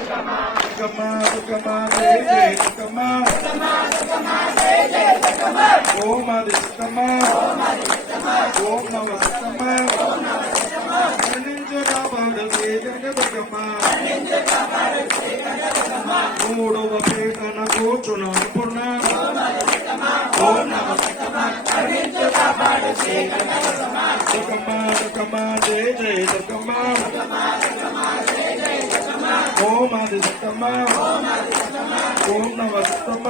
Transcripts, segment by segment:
దుర్గమ్మ దుర్గమ్మ జయ జయ దుర్గమ్మ ఓం ఆది దుర్గమ్మ ఓం నమ దుర్గమ్మ కరుణించు కాపాడు శ్రీ కనక దుర్గమ్మ మూడవ పీఠన కూర్చున్న అన్నపూర్ణ ఓం నమ దుర్గమ్మ దుర్గమ్మ జయ జయ దుర్గమ్మ ఓం ఆది దుర్గమ్మ ఓం నమ దుర్గమ్మ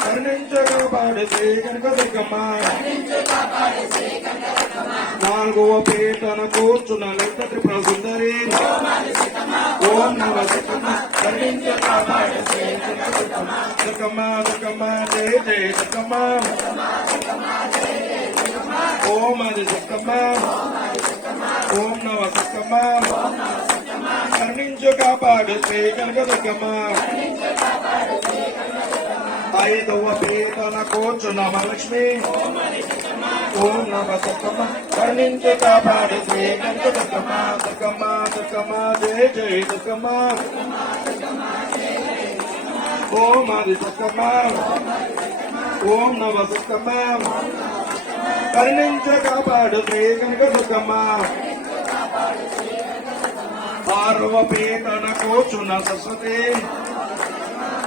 కరుణించగా పాడు శ్రీ కనక దుర్గమ్మ నాలుగవ పీఠన కూర్చున్న లలిత త్రిపుర సుందరి ఓం నమ దుర్గమ్మ కరుణించగా పాడు శ్రీ కనక దుర్గమ్మ దుర్గమ్మ దుర్గమ్మ జయ జయ దుర్గమ్మ ఓం ఆది దుర్గమ్మ ఓం నమ దుర్గమ్మ కరుణించు కాపాడు శ్రీ కనక దుర్గమ్మ ఐదవ పీఠన కూర్చున్న మహాలక్ష్మి ఓం నమ దుర్గమ్మ కరుణించు కాపాడు శ్రీ కనక దుర్గమ్మ దుర్గమ్మ దుర్గమ్మ జయ జయ దుర్గమ్మ ఓం ఆది దుర్గమ్మ ఓం నమ దుర్గమ్మ కరుణించు కాపాడు శ్రీ కనక దుర్గమ్మ ఆరవ పీఠన కూర్చున్న సరస్వతి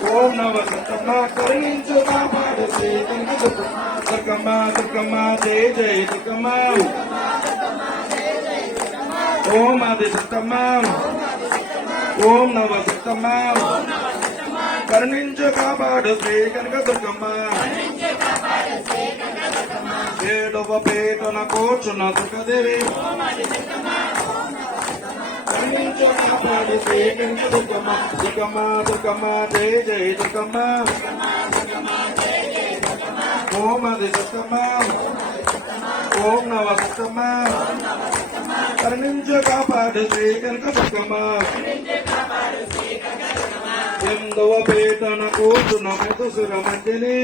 ఓం నవ దుర్గమ్మ కరుణించు కాపాడు శ్రీ కనక దుర్గమ్మ దుర్గమ్మ దుర్గమ్మ జయ జయ దుర్గమ్మ ఓం ఆది దుర్గమ్మ ఓం నవ దుర్గమ్మ కరుణించు కాపాడు శ్రీ కనక దుర్గమ్మ ఏడవ పీఠన కూర్చున్న దుర్గదేవి కరుణించు కాపాడు శ్రీ కనక దుర్గమ్మ దుర్గమ్మ దుర్గమ్మ జయ జయ దుర్గమ్మ ఓం ఆది దుర్గమ్మ ఓం నవ దుర్గమ్మ కరుణించు కాపాడు శ్రీ కనక దుర్గమ్మ ఎనిమిదవ పీఠన కూర్చున్న మధుసుర మంజలి